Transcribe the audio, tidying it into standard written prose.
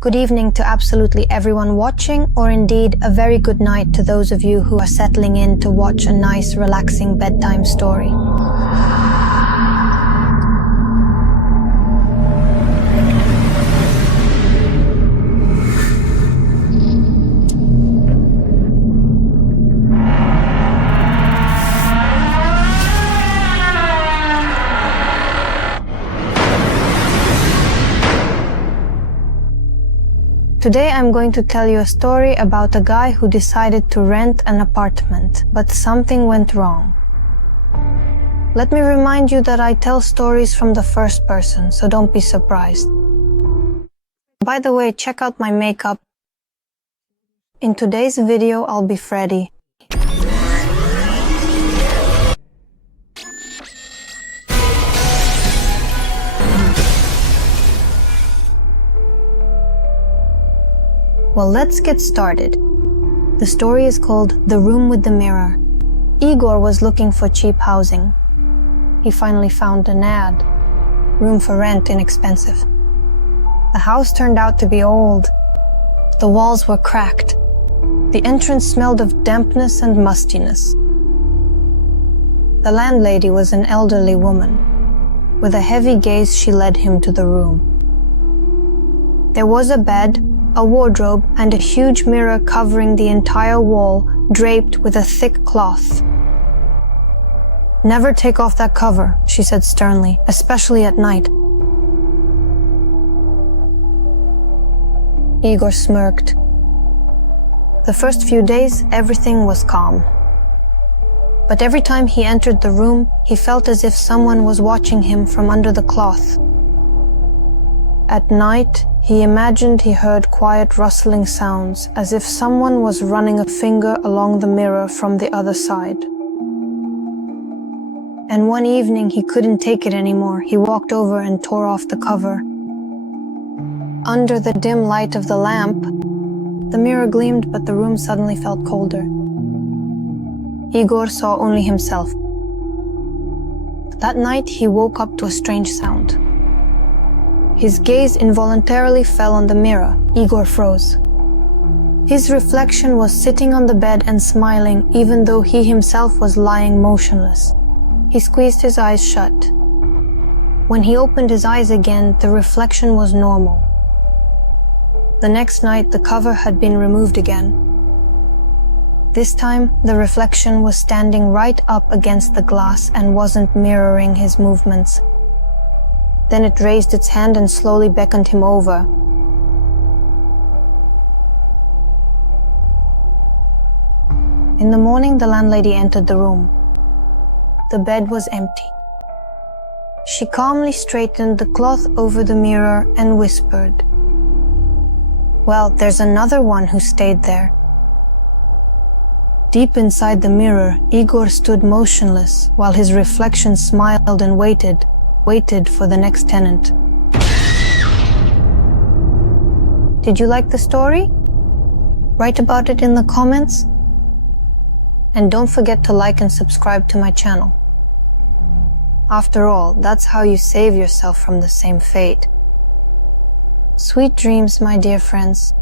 Good evening to absolutely everyone watching, or indeed a very good night to those of you who are settling in to watch a nice, relaxing bedtime story. Today I'm going to tell you a story about a guy who decided to rent an apartment, but something went wrong. Let me remind you that I tell stories from the first person, so don't be surprised. By the way, check out my makeup. In today's video, I'll be Freddy. Well, let's get started. The story is called The Room with the Mirror. Igor was looking for cheap housing. He finally found an ad. Room for rent, inexpensive. The house turned out to be old. The walls were cracked. The entrance smelled of dampness and mustiness. The landlady was an elderly woman. With a heavy gaze, she led him to the room. There was a bed, a wardrobe, and a huge mirror covering the entire wall, draped with a thick cloth. "Never take off that cover," she said sternly, "especially at night." Igor smirked. The first few days, everything was calm. But every time he entered the room, he felt as if someone was watching him from under the cloth. At night, he imagined he heard quiet rustling sounds, as if someone was running a finger along the mirror from the other side. And one evening, he couldn't take it anymore. He walked over and tore off the cover. Under the dim light of the lamp, the mirror gleamed, but the room suddenly felt colder. Igor saw only himself. That night, he woke up to a strange sound. His gaze involuntarily fell on the mirror. Igor froze. His reflection was sitting on the bed and smiling, even though he himself was lying motionless. He squeezed his eyes shut. When he opened his eyes again, the reflection was normal. The next night, the cover had been removed again. This time, the reflection was standing right up against the glass and wasn't mirroring his movements. Then it raised its hand and slowly beckoned him over. In the morning, the landlady entered the room. The bed was empty. She calmly straightened the cloth over the mirror and whispered, "Well, there's another one who stayed there." Deep inside the mirror, Igor stood motionless while his reflection smiled and waited for the next tenant. Did you like the story? Write about it in the comments. And don't forget to like and subscribe to my channel. After all, that's how you save yourself from the same fate. Sweet dreams, my dear friends.